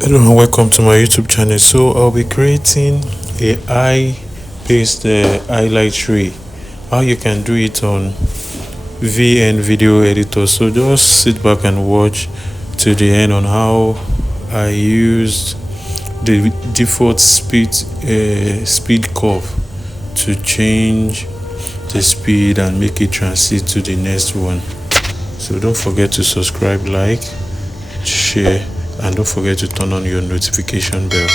Hello and welcome to my YouTube channel. So I'll be creating a eye based highlight tree. How you can do it on VN video editor. So just sit back and watch to the end on how I used the default speed curve to change the speed and make it transit to the next one. So don't forget to subscribe, like, share, and don't forget to turn on your notification bell.